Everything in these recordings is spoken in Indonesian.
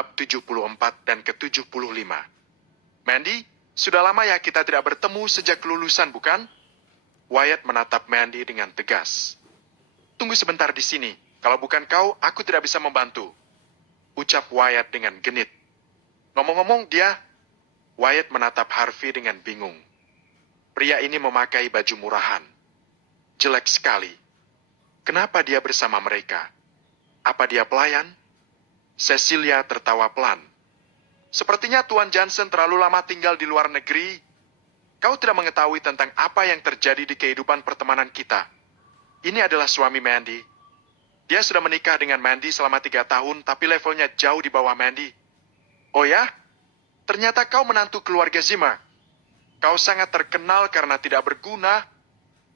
bab 74 dan ke-75. Mandy, sudah lama ya kita tidak bertemu sejak kelulusan, bukan? Wyatt menatap Mandy dengan tegas. Tunggu sebentar di sini. Kalau bukan kau, aku tidak bisa membantu. Ucap Wyatt dengan genit. Ngomong-ngomong dia, Wyatt menatap Harvey dengan bingung. Pria ini memakai baju murahan. Jelek sekali. Kenapa dia bersama mereka? Apa dia pelayan? Cecilia tertawa pelan. Sepertinya Tuan Johnson terlalu lama tinggal di luar negeri. Kau tidak mengetahui tentang apa yang terjadi di kehidupan pertemanan kita. Ini adalah suami Mandy. Dia sudah menikah dengan Mandy selama 3 tahun, tapi levelnya jauh di bawah Mandy. Oh ya? Ternyata kau menantu keluarga Zimmer. Kau sangat terkenal karena tidak berguna.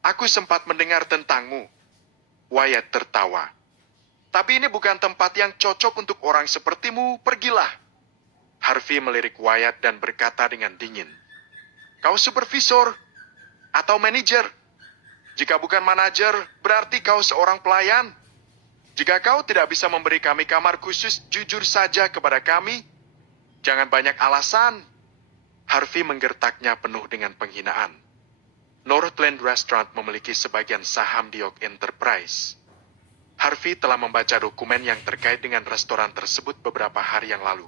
Aku sempat mendengar tentangmu. Wyatt tertawa. Tapi ini bukan tempat yang cocok untuk orang sepertimu, pergilah. Harvey melirik Wyatt dan berkata dengan dingin. Kau supervisor atau manajer? Jika bukan manajer, berarti kau seorang pelayan. Jika kau tidak bisa memberi kami kamar khusus, jujur saja kepada kami. Jangan banyak alasan. Harvey menggertaknya penuh dengan penghinaan. Northland Restaurant memiliki sebagian saham di York Enterprise. Harvey telah membaca dokumen yang terkait dengan restoran tersebut beberapa hari yang lalu.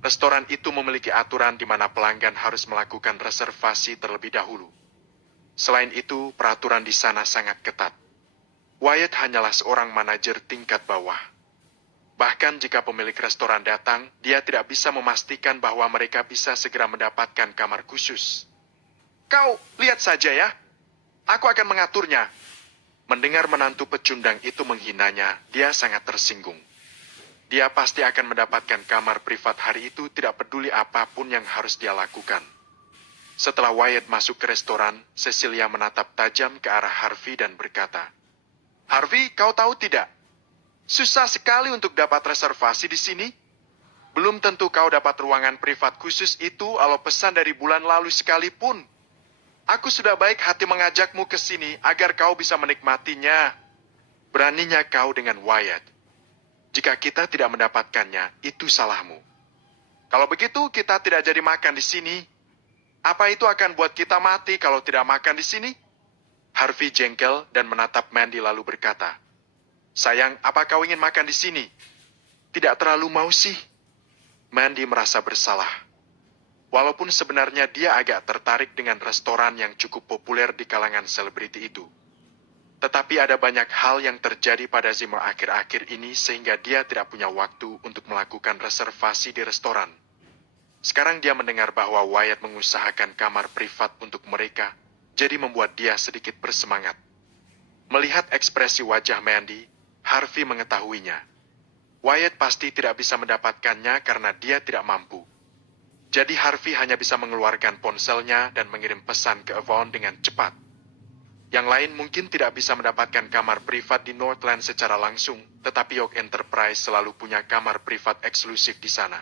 Restoran itu memiliki aturan di mana pelanggan harus melakukan reservasi terlebih dahulu. Selain itu, peraturan di sana sangat ketat. Wyatt hanyalah seorang manajer tingkat bawah. Bahkan jika pemilik restoran datang, dia tidak bisa memastikan bahwa mereka bisa segera mendapatkan kamar khusus. Kau, lihat saja ya. Aku akan mengaturnya. Mendengar menantu pecundang itu menghinanya, dia sangat tersinggung. Dia pasti akan mendapatkan kamar privat hari itu, tidak peduli apapun yang harus dia lakukan. Setelah Wyatt masuk ke restoran, Cecilia menatap tajam ke arah Harvey dan berkata, Harvey, kau tahu tidak? Susah sekali untuk dapat reservasi di sini. Belum tentu kau dapat ruangan privat khusus itu walau pesan dari bulan lalu sekalipun. Aku sudah baik hati mengajakmu ke sini agar kau bisa menikmatinya. Beraninya kau dengan Wyatt. Jika kita tidak mendapatkannya, itu salahmu. Kalau begitu, kita tidak jadi makan di sini. Apa itu akan buat kita mati kalau tidak makan di sini? Harvey jengkel dan menatap Mandy lalu berkata, Sayang, apa kau ingin makan di sini? Tidak terlalu mau sih. Mandy merasa bersalah. Walaupun sebenarnya dia agak tertarik dengan restoran yang cukup populer di kalangan selebriti itu. Tetapi ada banyak hal yang terjadi pada Zimmer akhir-akhir ini sehingga dia tidak punya waktu untuk melakukan reservasi di restoran. Sekarang dia mendengar bahwa Wyatt mengusahakan kamar privat untuk mereka, jadi membuat dia sedikit bersemangat. Melihat ekspresi wajah Mandy, Harvey mengetahuinya. Wyatt pasti tidak bisa mendapatkannya karena dia tidak mampu. Jadi Harvey hanya bisa mengeluarkan ponselnya dan mengirim pesan ke Avon dengan cepat. Yang lain mungkin tidak bisa mendapatkan kamar privat di Northland secara langsung, tetapi York Enterprise selalu punya kamar privat eksklusif di sana.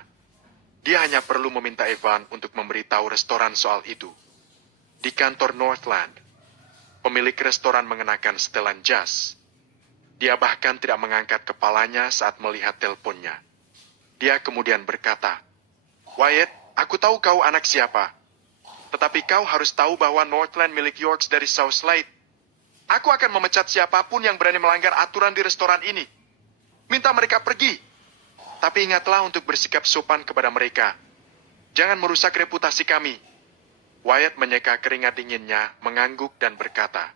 Dia hanya perlu meminta Evan untuk memberitahu restoran soal itu. Di kantor Northland, pemilik restoran mengenakan setelan jas. Dia bahkan tidak mengangkat kepalanya saat melihat teleponnya. Dia kemudian berkata, Wyatt, aku tahu kau anak siapa. Tetapi kau harus tahu bahwa Northland milik Yorks dari South Slade. Aku akan memecat siapapun yang berani melanggar aturan di restoran ini. Minta mereka pergi. Tapi ingatlah untuk bersikap sopan kepada mereka. Jangan merusak reputasi kami. Wyatt menyeka keringat dinginnya, mengangguk dan berkata,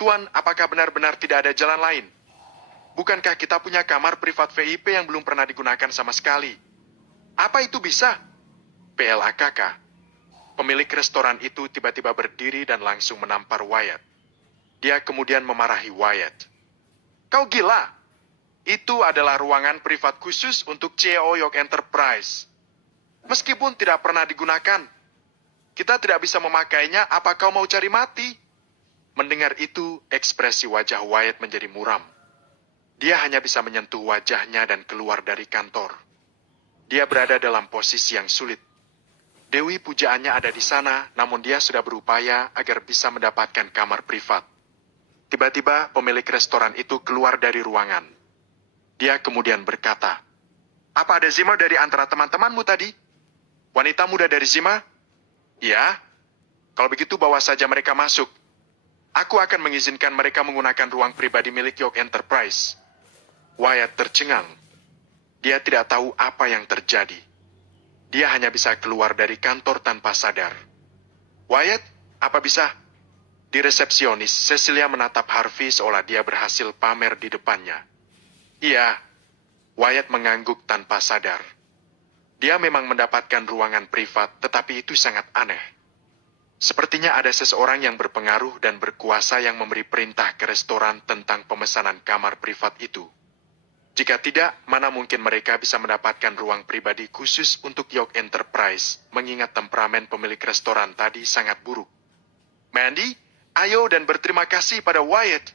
Tuan, apakah benar-benar tidak ada jalan lain? Bukankah kita punya kamar privat VIP yang belum pernah digunakan sama sekali? Apa itu bisa? PLAKK. Pemilik restoran itu tiba-tiba berdiri dan langsung menampar Wyatt. Dia kemudian memarahi Wyatt. Kau gila? Itu adalah ruangan privat khusus untuk CEO York Enterprise. Meskipun tidak pernah digunakan, kita tidak bisa memakainya, apa kau mau cari mati? Mendengar itu, ekspresi wajah Wyatt menjadi muram. Dia hanya bisa menyentuh wajahnya dan keluar dari kantor. Dia berada dalam posisi yang sulit. Dewi pujaannya ada di sana, namun dia sudah berupaya agar bisa mendapatkan kamar privat. Tiba-tiba pemilik restoran itu keluar dari ruangan. Dia kemudian berkata, Apa ada Zimmer dari antara teman-temanmu tadi? Wanita muda dari Zimmer? Iya. Kalau begitu bawa saja mereka masuk. Aku akan mengizinkan mereka menggunakan ruang pribadi milik York Enterprise. Wyatt tercengang. Dia tidak tahu apa yang terjadi. Dia hanya bisa keluar dari kantor tanpa sadar. Wyatt, apa bisa? Di resepsionis, Cecilia menatap Harvey seolah dia berhasil pamer di depannya. Iya, Wyatt mengangguk tanpa sadar. Dia memang mendapatkan ruangan privat, tetapi itu sangat aneh. Sepertinya ada seseorang yang berpengaruh dan berkuasa yang memberi perintah ke restoran tentang pemesanan kamar privat itu. Jika tidak, mana mungkin mereka bisa mendapatkan ruang pribadi khusus untuk York Enterprise, mengingat temperamen pemilik restoran tadi sangat buruk. Mandy, ayo dan berterima kasih pada Wyatt.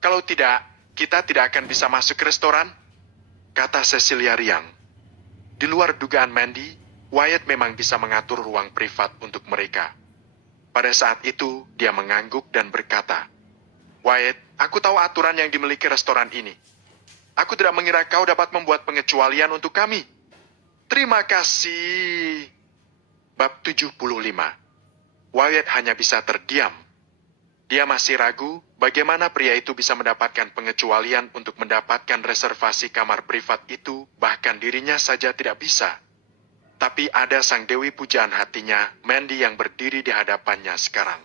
Kalau tidak, kita tidak akan bisa masuk ke restoran, kata Cecilia riang. Di luar dugaan Mandy, Wyatt memang bisa mengatur ruang privat untuk mereka. Pada saat itu, dia mengangguk dan berkata, Wyatt, aku tahu aturan yang dimiliki restoran ini. Aku tidak mengira kau dapat membuat pengecualian untuk kami. Terima kasih. Bab 75. Wyatt hanya bisa terdiam. Dia masih ragu bagaimana pria itu bisa mendapatkan pengecualian untuk mendapatkan reservasi kamar privat itu, bahkan dirinya saja tidak bisa. Tapi ada sang dewi pujaan hatinya, Mandy, yang berdiri di hadapannya sekarang.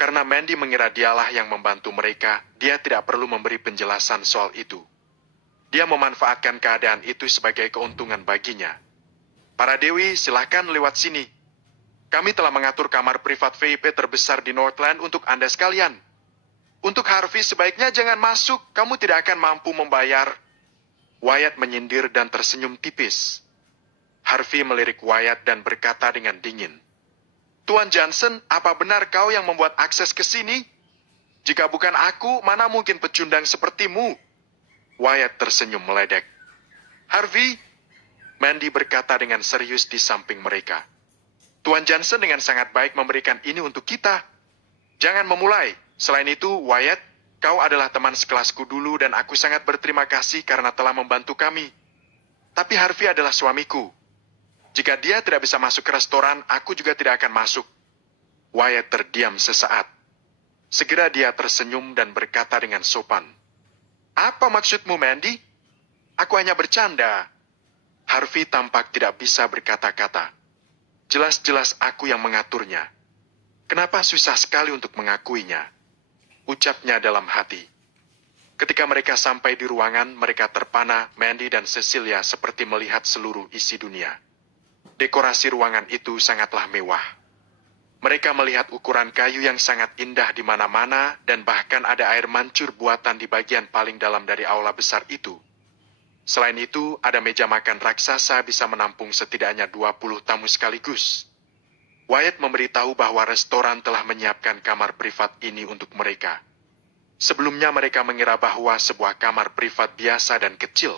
Karena Mandy mengira dialah yang membantu mereka, dia tidak perlu memberi penjelasan soal itu. Dia memanfaatkan keadaan itu sebagai keuntungan baginya. Para dewi, silahkan lewat sini. Kami telah mengatur kamar privat VIP terbesar di Northland untuk Anda sekalian. Untuk Harvey, sebaiknya jangan masuk, kamu tidak akan mampu membayar. Wyatt menyindir dan tersenyum tipis. Harvey melirik Wyatt dan berkata dengan dingin, Tuan Johnson, apa benar kau yang membuat akses ke sini? Jika bukan aku, mana mungkin pecundang sepertimu? Wyatt tersenyum meledek. Harvey, Mandy berkata dengan serius di samping mereka. Tuan Johnson dengan sangat baik memberikan ini untuk kita. Jangan memulai. Selain itu, Wyatt, kau adalah teman sekelasku dulu dan aku sangat berterima kasih karena telah membantu kami. Tapi Harvey adalah suamiku. Jika dia tidak bisa masuk ke restoran, aku juga tidak akan masuk. Wyatt terdiam sesaat. Segera dia tersenyum dan berkata dengan sopan. Apa maksudmu, Mandy? Aku hanya bercanda. Harvey tampak tidak bisa berkata-kata. Jelas-jelas aku yang mengaturnya. Kenapa susah sekali untuk mengakuinya? Ucapnya dalam hati. Ketika mereka sampai di ruangan, mereka terpana, Mandy dan Cecilia seperti melihat seluruh isi dunia. Dekorasi ruangan itu sangatlah mewah. Mereka melihat ukuran kayu yang sangat indah di mana-mana dan bahkan ada air mancur buatan di bagian paling dalam dari aula besar itu. Selain itu, ada meja makan raksasa bisa menampung setidaknya 20 tamu sekaligus. Wyatt memberitahu bahwa restoran telah menyiapkan kamar privat ini untuk mereka. Sebelumnya mereka mengira bahwa sebuah kamar privat biasa dan kecil.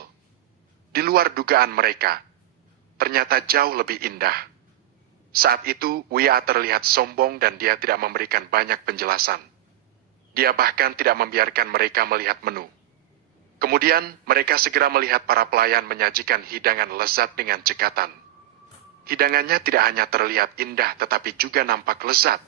Di luar dugaan mereka, ternyata jauh lebih indah. Saat itu, Wyatt terlihat sombong dan dia tidak memberikan banyak penjelasan. Dia bahkan tidak membiarkan mereka melihat menu. Kemudian, mereka segera melihat para pelayan menyajikan hidangan lezat dengan cekatan. Hidangannya tidak hanya terlihat indah tetapi juga nampak lezat.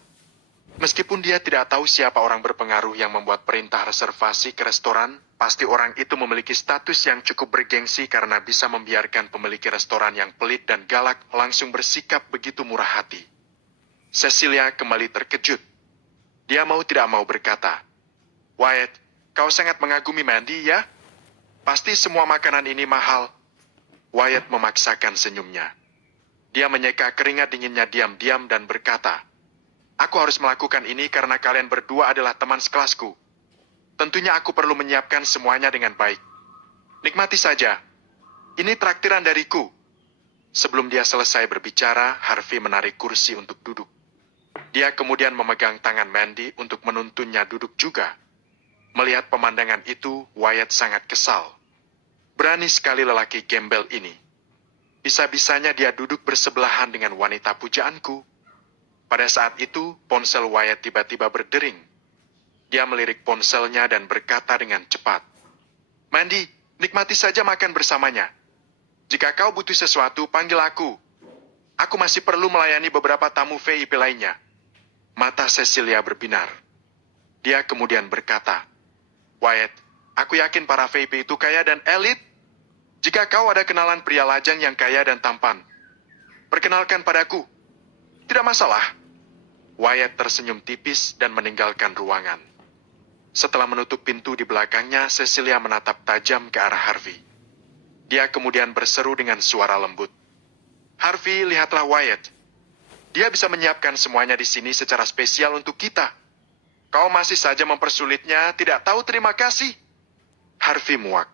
Meskipun dia tidak tahu siapa orang berpengaruh yang membuat perintah reservasi ke restoran, pasti orang itu memiliki status yang cukup bergengsi karena bisa membiarkan pemilik restoran yang pelit dan galak langsung bersikap begitu murah hati. Cecilia kembali terkejut. Dia mau tidak mau berkata, Wyatt, kau sangat mengagumi Mandy, ya? Pasti semua makanan ini mahal. Wyatt memaksakan senyumnya. Dia menyeka keringat dinginnya diam-diam dan berkata, Aku harus melakukan ini karena kalian berdua adalah teman sekelasku. Tentunya aku perlu menyiapkan semuanya dengan baik. Nikmati saja. Ini traktiran dariku. Sebelum dia selesai berbicara, Harvey menarik kursi untuk duduk. Dia kemudian memegang tangan Mandy untuk menuntunnya duduk juga. Melihat pemandangan itu, Wyatt sangat kesal. Berani sekali lelaki gembel ini. Bisa-bisanya dia duduk bersebelahan dengan wanita pujaanku. Pada saat itu, ponsel Wyatt tiba-tiba berdering. Dia melirik ponselnya dan berkata dengan cepat, Mandy, nikmati saja makan bersamanya. Jika kau butuh sesuatu, panggil aku. Aku masih perlu melayani beberapa tamu VIP lainnya. Mata Cecilia berbinar. Dia kemudian berkata, Wyatt, aku yakin para VIP itu kaya dan elit. Jika kau ada kenalan pria lajang yang kaya dan tampan, perkenalkan padaku. Tidak masalah. Wyatt tersenyum tipis dan meninggalkan ruangan. Setelah menutup pintu di belakangnya, Cecilia menatap tajam ke arah Harvey. Dia kemudian berseru dengan suara lembut. Harvey, lihatlah Wyatt. Dia bisa menyiapkan semuanya di sini secara spesial untuk kita. Kau masih saja mempersulitnya, tidak tahu terima kasih. Harvey muak.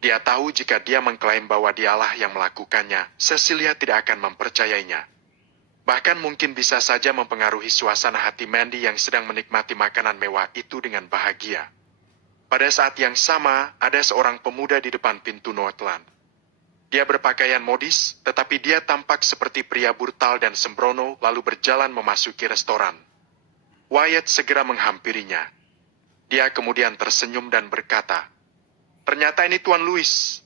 Dia tahu jika dia mengklaim bahwa dialah yang melakukannya, Cecilia tidak akan mempercayainya. Bahkan mungkin bisa saja mempengaruhi suasana hati Mandy yang sedang menikmati makanan mewah itu dengan bahagia. Pada saat yang sama, ada seorang pemuda di depan pintu Northland. Dia berpakaian modis, tetapi dia tampak seperti pria brutal dan sembrono lalu berjalan memasuki restoran. Wyatt segera menghampirinya. Dia kemudian tersenyum dan berkata, Ternyata ini Tuan Louis.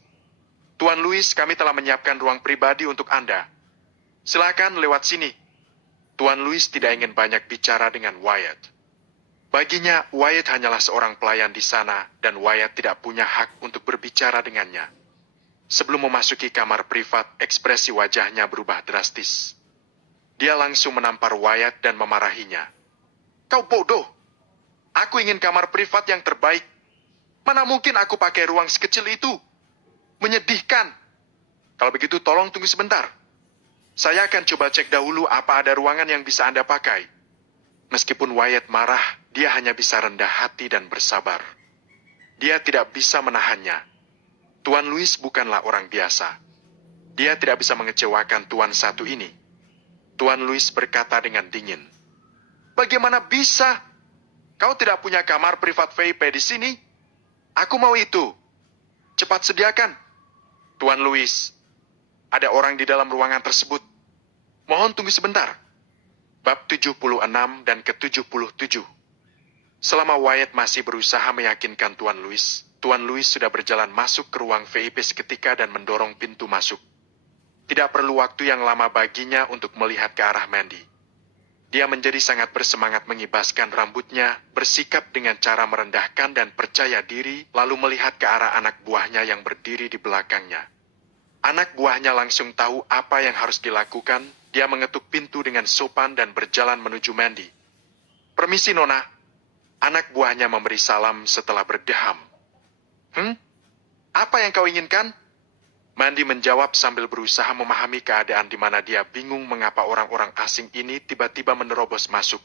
Tuan Louis, kami telah menyiapkan ruang pribadi untuk Anda. Silakan lewat sini. Tuan Louis tidak ingin banyak bicara dengan Wyatt. Baginya, Wyatt hanyalah seorang pelayan di sana dan Wyatt tidak punya hak untuk berbicara dengannya. Sebelum memasuki kamar privat, ekspresi wajahnya berubah drastis. Dia langsung menampar Wyatt dan memarahinya. Kau bodoh! Aku ingin kamar privat yang terbaik. Mana mungkin aku pakai ruang sekecil itu? Menyedihkan. Kalau begitu tolong tunggu sebentar. Saya akan coba cek dahulu apa ada ruangan yang bisa Anda pakai. Meskipun Wyatt marah, dia hanya bisa rendah hati dan bersabar. Dia tidak bisa menahannya. Tuan Louis bukanlah orang biasa. Dia tidak bisa mengecewakan Tuan satu ini. Tuan Louis berkata dengan dingin. Bagaimana bisa? Kau tidak punya kamar privat VIP di sini? Aku mau itu. Cepat sediakan. Tuan Louis, ada orang di dalam ruangan tersebut. Mohon tunggu sebentar. Bab 76 dan ke-77. Selama Wyatt masih berusaha meyakinkan Tuan Louis sudah berjalan masuk ke ruang VIP seketika dan mendorong pintu masuk. Tidak perlu waktu yang lama baginya untuk melihat ke arah Mandy. Dia menjadi sangat bersemangat mengibaskan rambutnya, bersikap dengan cara merendahkan dan percaya diri, lalu melihat ke arah anak buahnya yang berdiri di belakangnya. Anak buahnya langsung tahu apa yang harus dilakukan. Dia mengetuk pintu dengan sopan dan berjalan menuju Mandy. Permisi, Nona. Anak buahnya memberi salam setelah berdeham. Apa yang kau inginkan? Mandy menjawab sambil berusaha memahami keadaan di mana dia bingung mengapa orang-orang asing ini tiba-tiba menerobos masuk.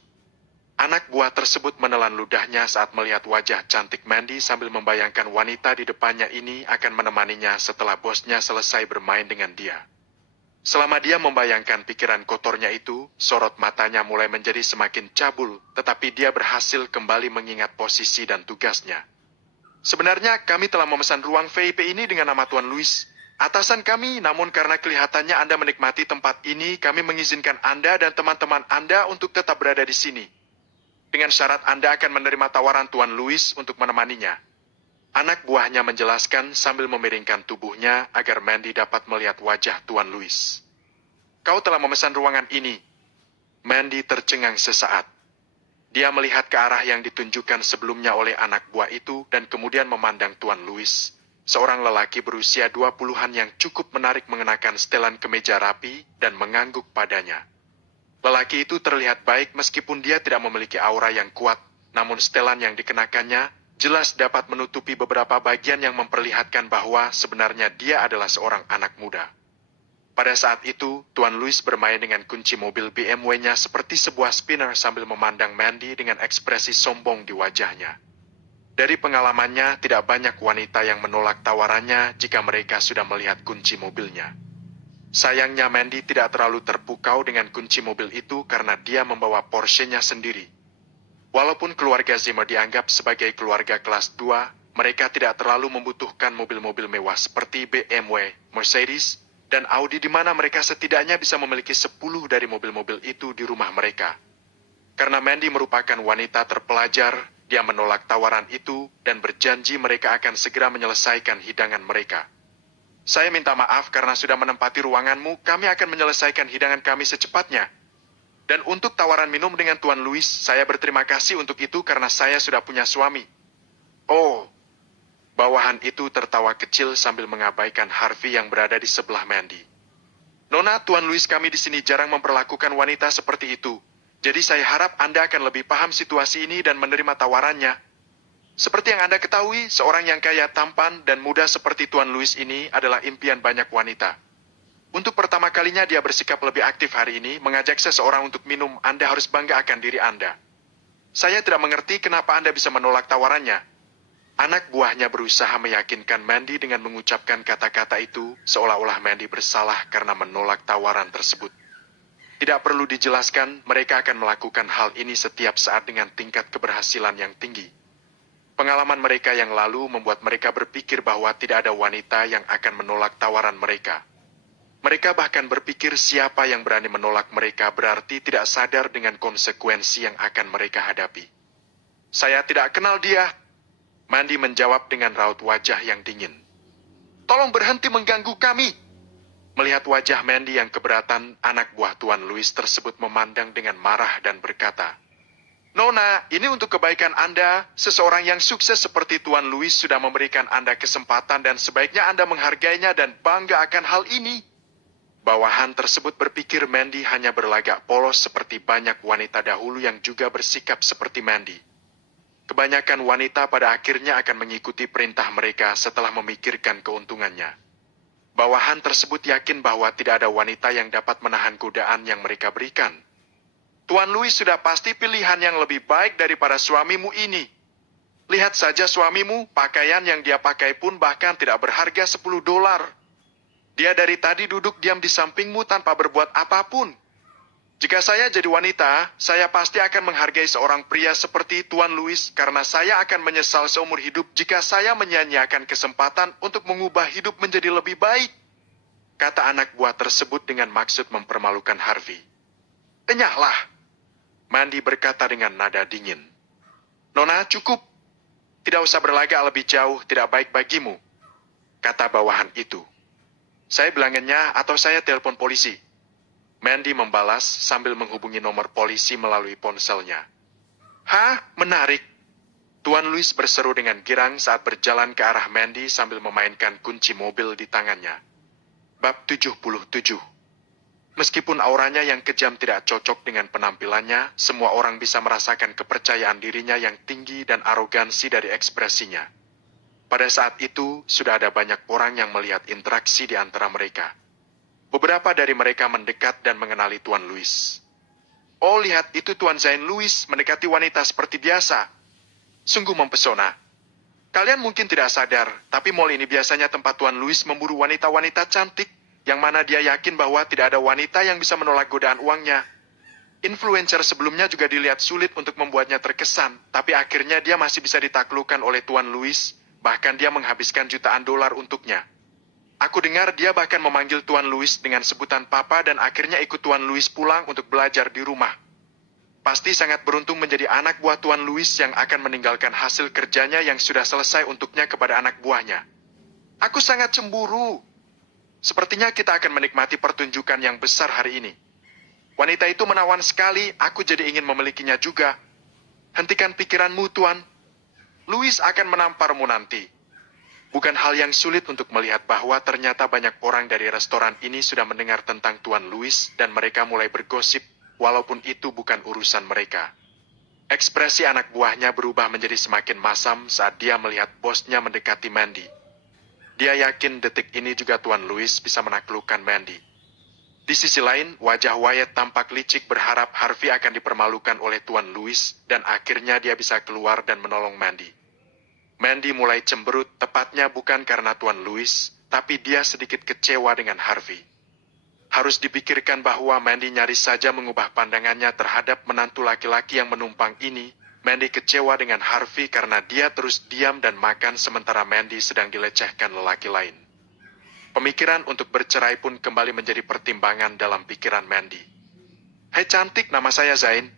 Anak buah tersebut menelan ludahnya saat melihat wajah cantik Mandy sambil membayangkan wanita di depannya ini akan menemaninya setelah bosnya selesai bermain dengan dia. Selama dia membayangkan pikiran kotornya itu, sorot matanya mulai menjadi semakin cabul, tetapi dia berhasil kembali mengingat posisi dan tugasnya. Sebenarnya kami telah memesan ruang VIP ini dengan nama Tuan Louis. Atasan kami, namun karena kelihatannya Anda menikmati tempat ini, kami mengizinkan Anda dan teman-teman Anda untuk tetap berada di sini. Dengan syarat Anda akan menerima tawaran Tuan Louis untuk menemaninya. Anak buahnya menjelaskan sambil memiringkan tubuhnya agar Mandy dapat melihat wajah Tuan Louis. Kau telah memesan ruangan ini. Mandy tercengang sesaat. Dia melihat ke arah yang ditunjukkan sebelumnya oleh anak buah itu dan kemudian memandang Tuan Louis. Seorang lelaki berusia 20-an yang cukup menarik mengenakan setelan kemeja rapi dan mengangguk padanya. Lelaki itu terlihat baik meskipun dia tidak memiliki aura yang kuat, namun setelan yang dikenakannya jelas dapat menutupi beberapa bagian yang memperlihatkan bahwa sebenarnya dia adalah seorang anak muda. Pada saat itu, Tuan Louis bermain dengan kunci mobil BMW-nya seperti sebuah spinner sambil memandang Mandy dengan ekspresi sombong di wajahnya. Dari pengalamannya, tidak banyak wanita yang menolak tawarannya jika mereka sudah melihat kunci mobilnya. Sayangnya Mandy tidak terlalu terpukau dengan kunci mobil itu karena dia membawa Porsche-nya sendiri. Walaupun keluarga Zimmer dianggap sebagai keluarga kelas 2, mereka tidak terlalu membutuhkan mobil-mobil mewah seperti BMW, Mercedes, dan Audi di mana mereka setidaknya bisa memiliki 10 dari mobil-mobil itu di rumah mereka. Karena Mandy merupakan wanita terpelajar, dia menolak tawaran itu dan berjanji mereka akan segera menyelesaikan hidangan mereka. Saya minta maaf karena sudah menempati ruanganmu, kami akan menyelesaikan hidangan kami secepatnya. Dan untuk tawaran minum dengan Tuan Louis, saya berterima kasih untuk itu karena saya sudah punya suami. Oh, bawahan itu tertawa kecil sambil mengabaikan Harvey yang berada di sebelah Mandy. Nona, Tuan Louis kami di sini jarang memperlakukan wanita seperti itu. Jadi saya harap Anda akan lebih paham situasi ini dan menerima tawarannya. Seperti yang Anda ketahui, seorang yang kaya, tampan, dan muda seperti Tuan Louis ini adalah impian banyak wanita. Untuk pertama kalinya dia bersikap lebih aktif hari ini, mengajak seseorang untuk minum, Anda harus bangga akan diri Anda. Saya tidak mengerti kenapa Anda bisa menolak tawarannya. Anak buahnya berusaha meyakinkan Mandy dengan mengucapkan kata-kata itu, seolah-olah Mandy bersalah karena menolak tawaran tersebut. Tidak perlu dijelaskan, mereka akan melakukan hal ini setiap saat dengan tingkat keberhasilan yang tinggi. Pengalaman mereka yang lalu membuat mereka berpikir bahwa tidak ada wanita yang akan menolak tawaran mereka. Mereka bahkan berpikir siapa yang berani menolak mereka berarti tidak sadar dengan konsekuensi yang akan mereka hadapi. Saya tidak kenal dia. Mandy menjawab dengan raut wajah yang dingin. Tolong berhenti mengganggu kami. Melihat wajah Mandy yang keberatan, anak buah Tuan Louis tersebut memandang dengan marah dan berkata, Nona, ini untuk kebaikan Anda. Seseorang yang sukses seperti Tuan Louis sudah memberikan Anda kesempatan dan sebaiknya Anda menghargainya dan bangga akan hal ini. Bawahan tersebut berpikir Mandy hanya berlagak polos seperti banyak wanita dahulu yang juga bersikap seperti Mandy. Kebanyakan wanita pada akhirnya akan mengikuti perintah mereka setelah memikirkan keuntungannya. Bawahan tersebut yakin bahwa tidak ada wanita yang dapat menahan godaan yang mereka berikan. Tuan Louis sudah pasti pilihan yang lebih baik daripada suamimu ini. Lihat saja suamimu, pakaian yang dia pakai pun bahkan tidak berharga $10. Dia dari tadi duduk diam di sampingmu tanpa berbuat apapun. Jika saya jadi wanita, saya pasti akan menghargai seorang pria seperti Tuan Louis karena saya akan menyesal seumur hidup jika saya menyia-nyiakan kesempatan untuk mengubah hidup menjadi lebih baik. Kata anak buah tersebut dengan maksud mempermalukan Harvey. Enyahlah. Mandy berkata dengan nada dingin. Nona, cukup. Tidak usah berlagak lebih jauh, tidak baik bagimu. Kata bawahan itu. Saya bilanginnya atau saya telepon polisi. Mandy membalas sambil menghubungi nomor polisi melalui ponselnya. Hah, menarik. Tuan Louis berseru dengan girang saat berjalan ke arah Mandy sambil memainkan kunci mobil di tangannya. Bab 77. Meskipun auranya yang kejam tidak cocok dengan penampilannya, semua orang bisa merasakan kepercayaan dirinya yang tinggi dan arogansi dari ekspresinya. Pada saat itu, sudah ada banyak orang yang melihat interaksi di antara mereka. Beberapa dari mereka mendekat dan mengenali Tuan Louis. Oh, lihat itu Tuan Zain Louis mendekati wanita seperti biasa. Sungguh mempesona. Kalian mungkin tidak sadar, tapi mall ini biasanya tempat Tuan Louis memburu wanita-wanita cantik, yang mana dia yakin bahwa tidak ada wanita yang bisa menolak godaan uangnya. Influencer sebelumnya juga dilihat sulit untuk membuatnya terkesan, tapi akhirnya dia masih bisa ditaklukkan oleh Tuan Louis, bahkan dia menghabiskan jutaan dolar untuknya. Aku dengar dia bahkan memanggil Tuan Louis dengan sebutan Papa dan akhirnya ikut Tuan Louis pulang untuk belajar di rumah. Pasti sangat beruntung menjadi anak buah Tuan Louis yang akan meninggalkan hasil kerjanya yang sudah selesai untuknya kepada anak buahnya. Aku sangat cemburu. Sepertinya kita akan menikmati pertunjukan yang besar hari ini. Wanita itu menawan sekali, aku jadi ingin memilikinya juga. Hentikan pikiranmu, Tuan. Louis akan menamparmu nanti. Bukan hal yang sulit untuk melihat bahwa ternyata banyak orang dari restoran ini sudah mendengar tentang Tuan Louis dan mereka mulai bergosip, walaupun itu bukan urusan mereka. Ekspresi anak buahnya berubah menjadi semakin masam saat dia melihat bosnya mendekati Mandy. Dia yakin detik ini juga Tuan Louis bisa menaklukkan Mandy. Di sisi lain, wajah Wyatt tampak licik berharap Harvey akan dipermalukan oleh Tuan Louis dan akhirnya dia bisa keluar dan menolong Mandy. Mandy mulai cemberut, tepatnya bukan karena Tuan Louis, tapi dia sedikit kecewa dengan Harvey. Harus dipikirkan bahwa Mandy nyaris saja mengubah pandangannya terhadap menantu laki-laki yang menumpang ini. Mandy kecewa dengan Harvey karena dia terus diam dan makan sementara Mandy sedang dilecehkan lelaki lain. Pemikiran untuk bercerai pun kembali menjadi pertimbangan dalam pikiran Mandy. Hei cantik, nama saya Zain.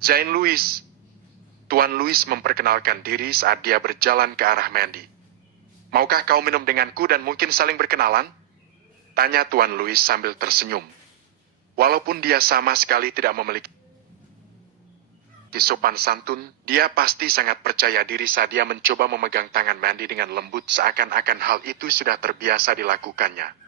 Zain Louis. Tuan Louis memperkenalkan diri saat dia berjalan ke arah Mandy. Maukah kau minum denganku dan mungkin saling berkenalan? Tanya Tuan Louis sambil tersenyum. Walaupun dia sama sekali tidak memiliki sopan santun, dia pasti sangat percaya diri saat dia mencoba memegang tangan Mandy dengan lembut seakan-akan hal itu sudah terbiasa dilakukannya.